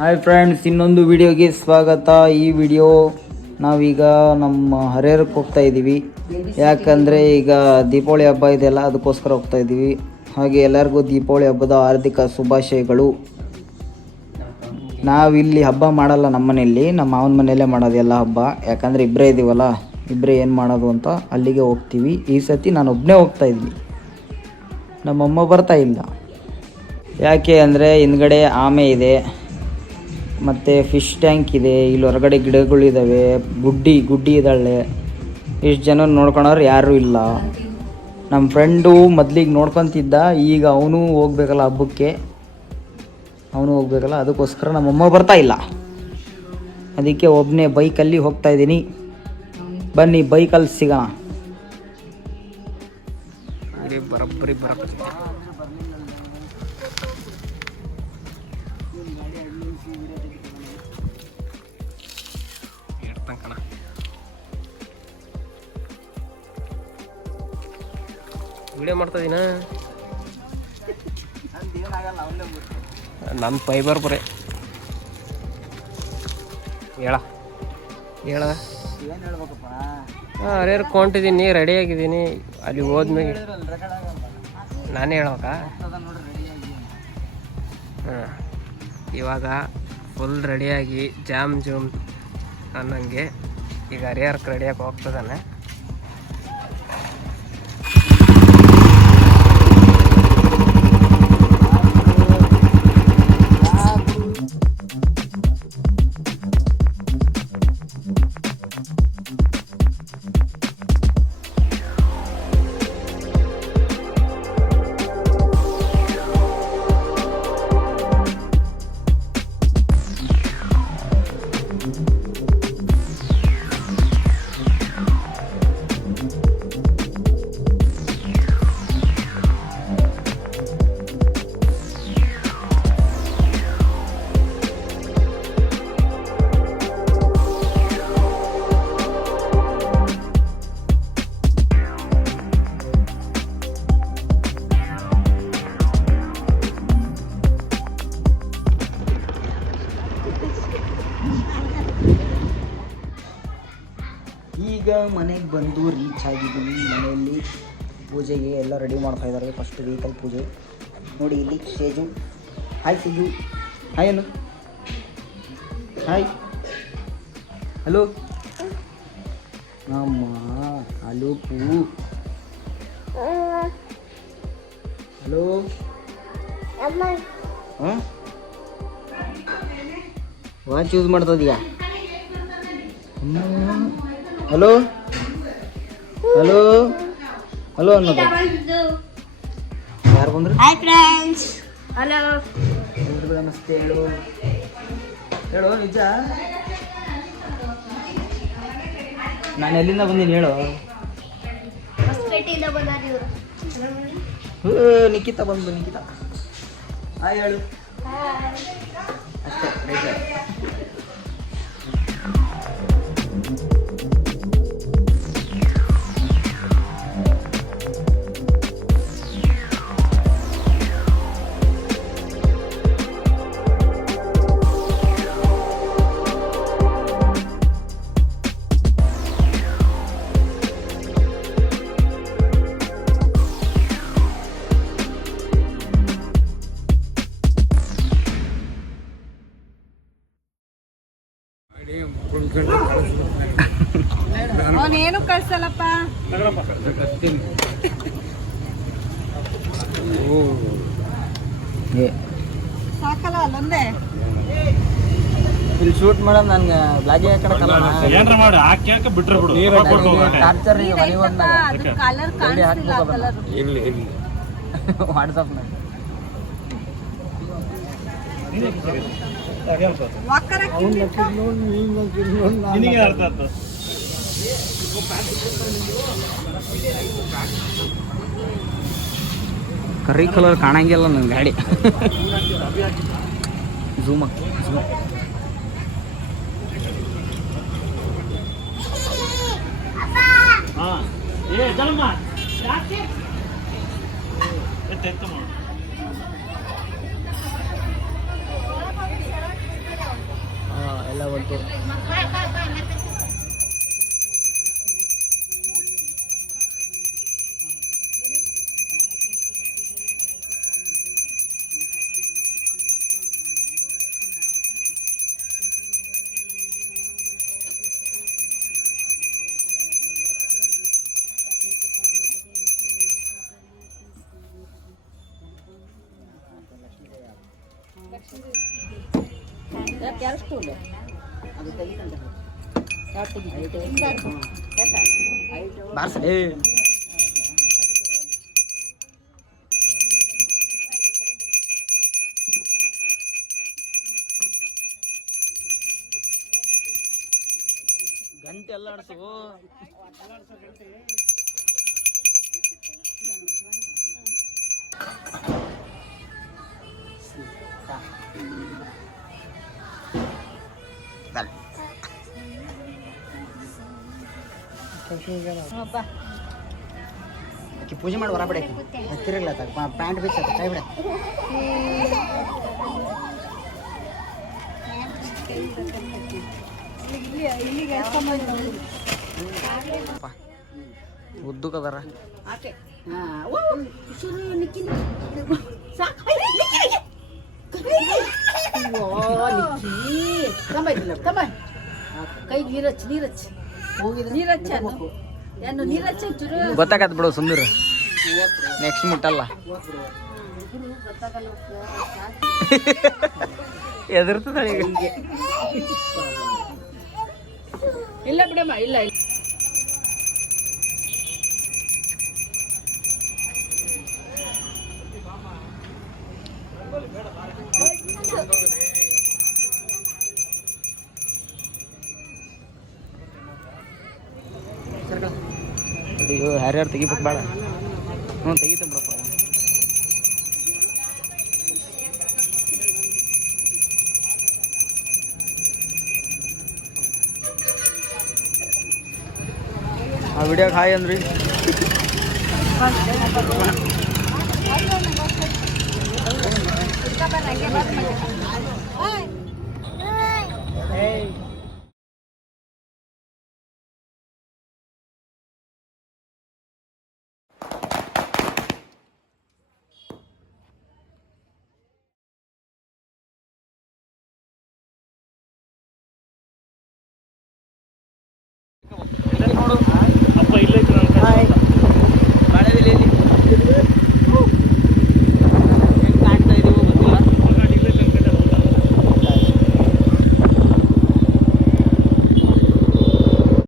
Hi friends, ಇನ್ನೊಂದು ವಿಡಿಯೋಗೆ ಸ್ವಾಗತ. ಈ ವಿಡಿಯೋ ನಾವೀಗ ನಮ್ಮ ಹರಿಹರಕ್ಕೆ ಹೋಗ್ತಾ ಇದ್ದೀವಿ. ಯಾಕಂದರೆ ಈಗ ದೀಪಾವಳಿ ಹಬ್ಬ ಇದೆಯಲ್ಲ, ಅದಕ್ಕೋಸ್ಕರ ಹೋಗ್ತಾ ಇದ್ದೀವಿ. ಹಾಗೆ ಎಲ್ಲರಿಗೂ ದೀಪಾವಳಿ ಹಬ್ಬದ ಹಾರ್ದಿಕ ಶುಭಾಶಯಗಳು. ನಾವಿಲ್ಲಿ ಹಬ್ಬ ಮಾಡಲ್ಲ, ನಮ್ಮ ಮನೆಯಲ್ಲಿ, ನಮ್ಮ ಮಾವನ ಮನೆಯಲ್ಲೇ ಮಾಡೋದು ಎಲ್ಲ ಹಬ್ಬ. ಯಾಕಂದರೆ ಇಬ್ಬರೇ ಇದ್ದೀವಲ್ಲ, ಇಬ್ಬರೇ ಏನು ಮಾಡೋದು ಅಂತ ಅಲ್ಲಿಗೆ ಹೋಗ್ತೀವಿ. ಈ ಸತಿ ನಾನು ಒಬ್ಬನೇ ಹೋಗ್ತಾ ಇದ್ದೀನಿ, ನಮ್ಮಮ್ಮ ಬರ್ತಾ ಇಲ್ಲ. ಯಾಕೆ ಅಂದರೆ ಹಿಂದ್ಗಡೆ ಆಮೆ ಇದೆ, ಮತ್ತು ಫಿಶ್ ಟ್ಯಾಂಕ್ ಇದೆ, ಇಲ್ಲಿ ಹೊರಗಡೆ ಗಿಡಗಳಿದ್ದಾವೆ, ಗುಡ್ಡಿ ಇದ್ದಾಳೆ. ಇಷ್ಟು ಜನ ನೋಡ್ಕೊಳೋರು ಯಾರೂ ಇಲ್ಲ. ನಮ್ಮ ಫ್ರೆಂಡು ಮೊದಲಿಗೆ ನೋಡ್ಕೊತಿದ್ದ, ಈಗ ಅವನು ಹೋಗ್ಬೇಕಲ್ಲ ಹಬ್ಬಕ್ಕೆ, ಅದಕ್ಕೋಸ್ಕರ ನಮ್ಮಮ್ಮ ಬರ್ತಾ ಇಲ್ಲ. ಅದಕ್ಕೆ ಒಬ್ಬನೇ ಬೈಕಲ್ಲಿ ಹೋಗ್ತಾ ಇದ್ದೀನಿ. ಬನ್ನಿ, ಬೈಕಲ್ಲಿ ಸಿಗೋಣ. ಬರೋಬ್ಬರಿ ವಿಡಿಯೋ ಮಾಡ್ತಾ ಇದೀನ. ನನ್ನ ಫೈಬರ್ ಬರೇ ಹೇಳ ಏನು ಹೇಳ್ಬೇಕಪ್ಪ. ಹರಿಹರ ಕೊಂಡಿದ್ದೀನಿ, ರೆಡಿ ಆಗಿದ್ದೀನಿ. ಅಲ್ಲಿ ಹೋದ್ಮೇಲೆ ನಾನೇ ಹೇಳ್ಬೇಕಾ? ಹಾಂ, ಇವಾಗ ಫುಲ್ ರೆಡಿಯಾಗಿ ಜಾಮ್ ಅನ್ನಂಗೆ ಈಗ ಹರಿಹರಕ್ಕೆ ರೆಡಿಯಾಗಿ ಹೋಗ್ತದಾನೆ. ಈಗ ಮನೆಗೆ ಬಂದು ರೀಚ್ ಆಗಿದ್ದೀವಿ. ಮನೆಯಲ್ಲಿ ಪೂಜೆಗೆ ಎಲ್ಲ ರೆಡಿ ಮಾಡ್ತಾ ಇದ್ದಾರೆ. ಫಸ್ಟ್ ವೆಹಿಕಲ್ ಪೂಜೆ ನೋಡಿ. ಇಲ್ಲಿ Seju, hi Seju, hi Anu, hi, hello ಅಮ್ಮ, ಹಲೋ ಪೂ, ಹಲೋ ಹಾಂ, ವಾಚ್ ಯೂಸ್ ಮಾಡ್ತದೀಯ? ಹಲೋ ಹಲೋ ಹಲೋ ಅನ್ನೋದು ಯಾರು ಬಂದ್ರು? ಹಾಯ್ ಫ್ರೆಂಡ್ಸ್, ಹಲೋ, ಎಲ್ರಿಗೂ ನಮಸ್ತೆ. ಹೇಳು ನಿಜ, ನಾನು ಎಲ್ಲಿಂದ ಬಂದೀನಿ ಹೇಳು. ಹೊಸಪೇಟೆಯಿಂದ ಬಂದಾರ ಇವರು. ನಿಖಿತಾ ಬಂದು, ನಿಖಿತಾ ಹಾಯ್ ಹೇಳು ಅಷ್ಟೇ. ಅವನೇನು ಕಳ್ಸಲ್ಲಪ್ಪ. ಸಾಕಲ್ಲ ಅಲ್ಲೊಂದೇ ಇಲ್ಲಿ ಶೂಟ್ ಮಾಡೋದು. ನನ್ಗೆ ಬ್ಲಾಗಿ ಹಾಕಲ್ಲ, ಟಾರ್ಚರ್ ಕಲರ್ ಕಾಣಿಸ್ತಿಲ್ಲ. ಕಲರ್ ವಾಟ್ಸಪ್ನಾಗ ಕರಿ ಕಲರ್ ಕಾಣಂಗಿಲ್ಲ ನನ್ನ ಗಾಡಿ. ಝೂಮ್ ಹೋಗ್ಬೇಕು. ಬಾರ್ಸಲೇ ಗಂಟೆ ಎಲ್ಲ ಆಡ್ಸು. ಪೂಜೆ ಮಾಡಿ ಹೊರ ಬಿಡಕ್ಕೆ ತಿರುಗ್ಲ ಪ್ಯಾಂಟ್ ಬೀಚ್ ಕೈ ಬಿಡ. ಉದ್ದಕ್ಕದಾರ ಗೊತ್ತಾಗತ್ ಬಿಡು ಸುಂದರ. ನೆಕ್ಸ್ಟ್ ಮುಟ್ಟಲ್ಲ ಎದುರ್ತದ ಇಲ್ಲ ಬಿಡಮ್ಮ ಇಲ್ಲ ಯಾರ್ಯಾರು ತೆಗಿಬೇಕು ಬೇಡ. ಹ್ಞೂ ತೆಗಿತ ಬಿಡಪ್ಪ. ಆ ವಿಡಿಯೋಗೆ ಹಾಯ್ ಅಂದ್ರಿ. ಹಾಯ್